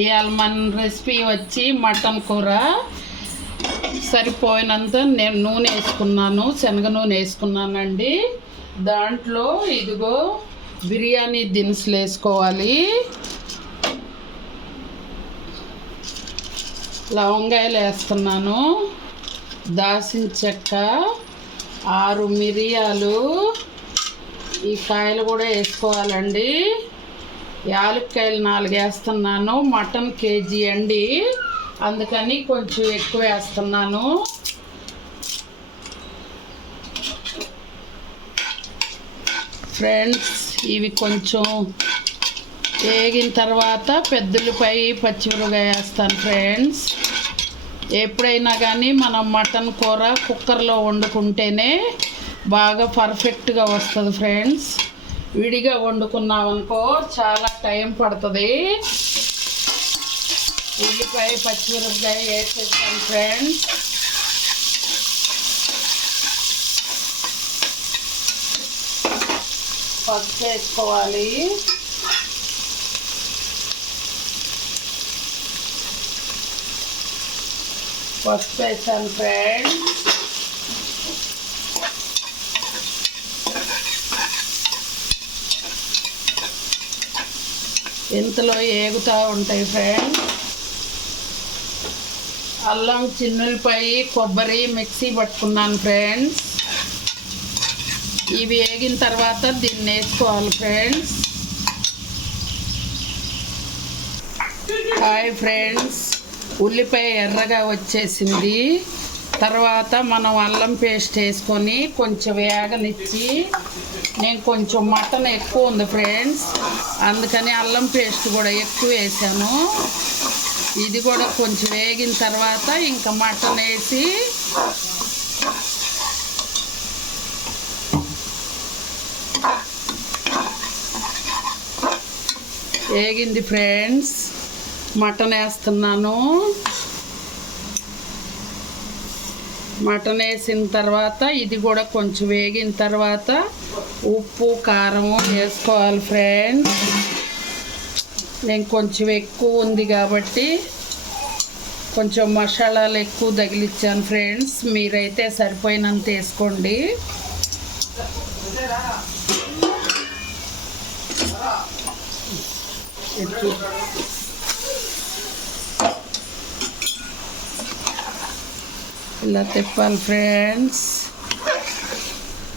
ఇవాళ మన రెసిపీ వచ్చి మటన్ కూర. సరిపోయినంత నేను నూనె వేసుకున్నాను, శనగ నూనె వేసుకున్నానండి. దాంట్లో ఇదిగో బిర్యానీ దినుసులు వేసుకోవాలి. లవంగాయలు వేస్తున్నాను, దాల్చిన చెక్క, 6 మిరియాలు, ఈ కాయలు కూడా వేసుకోవాలండి. యాలక్కాయలు 4 వేస్తున్నాను. మటన్ కేజీ అండి, అందుకని కొంచెం ఎక్కువ వేస్తున్నాను. ఫ్రెండ్స్, ఇవి కొంచెం వేగిన తర్వాత పెద్దలపై పచ్చిమిరపకాయ వేస్తాను. ఫ్రెండ్స్, ఎప్పుడైనా కానీ మనం మటన్ కూర కుక్కర్లో వండుకుంటేనే బాగా పర్ఫెక్ట్గా వస్తుంది. ఫ్రెండ్స్, విడిగా వండుకున్నామనుకో చాలా టైం పడుతుంది. ఉల్లిపాయ పచ్చిమిరపకాయ వేసేసాను. ఫ్రెండ్స్, పసుపు వేసుకోవాలి. పసుపు వేసాను. ఫ్రెండ్స్, ఇంతలో ఏగుతూ ఉంటాయి. ఫ్రెండ్స్, అల్లం, చిన్నులపై, కొబ్బరి మిక్సీ పట్టుకున్నాను. ఫ్రెండ్స్, ఇవి వేగిన తర్వాత దీన్ని వేసుకోవాలి. ఫ్రెండ్స్, హాయ్ ఫ్రెండ్స్, ఉల్లిపాయ ఎర్రగా వచ్చేసింది. తర్వాత మనం అల్లం పేస్ట్ వేసుకొని కొంచెం వేగనిచ్చి, నేను కొంచెం మటన్ ఎక్కువ ఉంది ఫ్రెండ్స్, అందుకని అల్లం పేస్ట్ కూడా ఎక్కువ వేసాను. ఇది కూడా కొంచెం వేగిన తర్వాత ఇంకా మటన్ వేసి వేగింది. ఫ్రెండ్స్, మటన్ వేస్తున్నాను. మటన్ వేసిన తర్వాత ఇది కూడా కొంచెం వేగిన తర్వాత ఉప్పు, కారం వేసుకోవాలి. ఫ్రెండ్స్, నేను కొంచెం ఎక్కువ ఉంది కాబట్టి కొంచెం మసాలాలు ఎక్కువ తగిలిచ్చాను. ఫ్రెండ్స్, మీరైతే సరిపోయినంత వేసుకోండి. ఇలా తిప్పాలి. ఫ్రెండ్స్,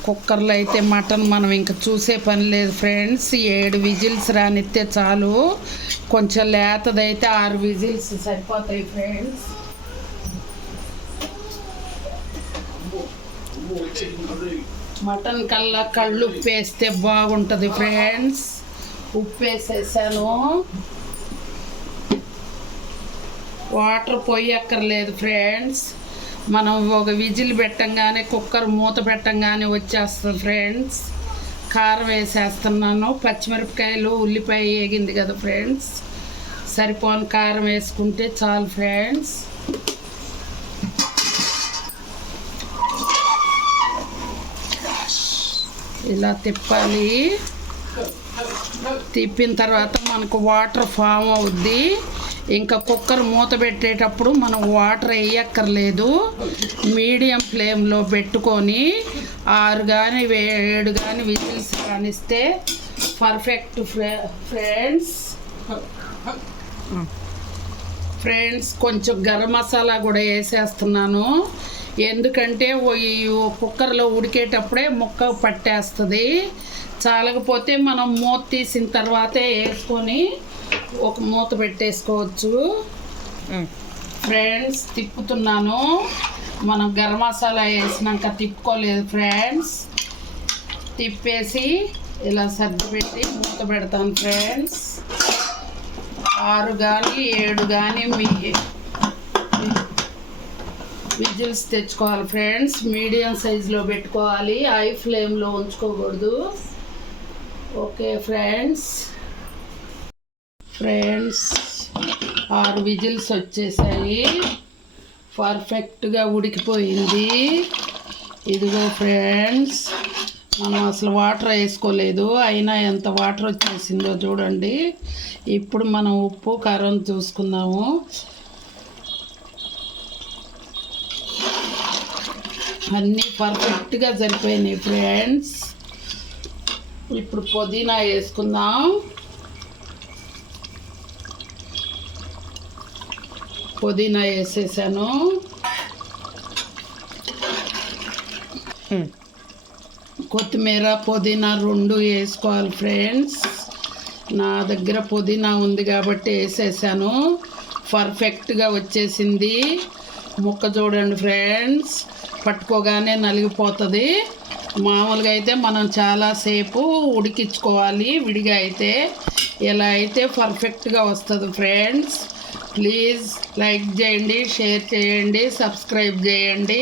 కుక్కర్లో అయితే మటన్ మనం ఇంకా చూసే పని లేదు. ఫ్రెండ్స్, 7 విజిల్స్ రానిస్తే చాలు. కొంచెం లేతదైతే 6 విజిల్స్ సరిపోతాయి. ఫ్రెండ్స్, మటన్ కల్లా కళ్ళు ఉప్పు వేస్తే బాగుంటుంది. ఫ్రెండ్స్, ఉప్పు వేసేసాను. వాటర్ పొయ్యక్కర్లేదు. ఫ్రెండ్స్, మనం ఒక విజిల్ పెట్టంగానే కుక్కర్ మూత పెట్టంగానే వచ్చేస్తుంది. ఫ్రెండ్స్, కారం వేసేస్తున్నాను. పచ్చిమిరపకాయలు, ఉల్లిపాయ వేగింది కదా ఫ్రెండ్స్, సరిపోని కారం వేసుకుంటే చాలు. ఫ్రెండ్స్, ఇలా తిప్పాలి. తిప్పిన తర్వాత మనకు వాటర్ ఫామ్ అవుద్ది. ఇంకా కుక్కర్ మూత పెట్టేటప్పుడు మనం వాటర్ వేయక్కర్లేదు. మీడియం ఫ్లేమ్లో పెట్టుకొని 6 కానీ 7 కానీ విజిల్స్ కానిస్తే పర్ఫెక్ట్. ఫ్రెండ్స్, కొంచెం గరం మసాలా కూడా వేసేస్తున్నాను. ఎందుకంటే ఈ కుక్కర్లో ఉడికేటప్పుడే ముక్క పట్టేస్తుంది. చాలకపోతే మనం మూత తీసిన తర్వాతే వేసుకొని ఒక మూత పెట్టేసుకోవచ్చు. ఫ్రెండ్స్, తిప్పుతున్నాను. మనం గరం మసాలా వేసినాక తిప్పుకోలేదు. ఫ్రెండ్స్, తిప్పేసి ఇలా సర్ది పెట్టి మూత పెడతాను. ఫ్రెండ్స్, 6 కానీ 7 కానీ విజిల్స్ తెచ్చుకోవాలి. ఫ్రెండ్స్, మీడియం సైజులో పెట్టుకోవాలి, హై ఫ్లేమ్లో ఉంచుకోకూడదు. ఓకే ఫ్రెండ్స్, 6 విజిల్స్ వచ్చేసాయి. పర్ఫెక్ట్గా ఉడికిపోయింది. ఇదిగో ఫ్రెండ్స్, మనం అసలు వాటర్ వేసుకోలేదు, అయినా ఎంత వాటర్ వచ్చేసిందో చూడండి. ఇప్పుడు మనం ఉప్పు కారం చూసుకుందాము. అన్నీ పర్ఫెక్ట్గా సరిపోయినాయి ఫ్రెండ్స్. ఇప్పుడు పుదీనా వేసుకుందాం. పుదీనా వేసేసాను. కొత్తిమీర పుదీనా రెండు వేసుకోవాలి ఫ్రెండ్స్. నా దగ్గర పుదీనా ఉంది కాబట్టి వేసేసాను. పర్ఫెక్ట్గా వచ్చేసింది. ముక్క చూడండి ఫ్రెండ్స్, పట్టుకోగానే నలిగిపోతుంది. మామూలుగా అయితే మనం చాలాసేపు ఉడికించుకోవాలి, విడిగా అయితే. ఇలా అయితే పర్ఫెక్ట్గా వస్తుంది ఫ్రెండ్స్. ప్లీజ్ లైక్ చేయండి, షేర్ చేయండి, సబ్స్క్రైబ్ చేయండి.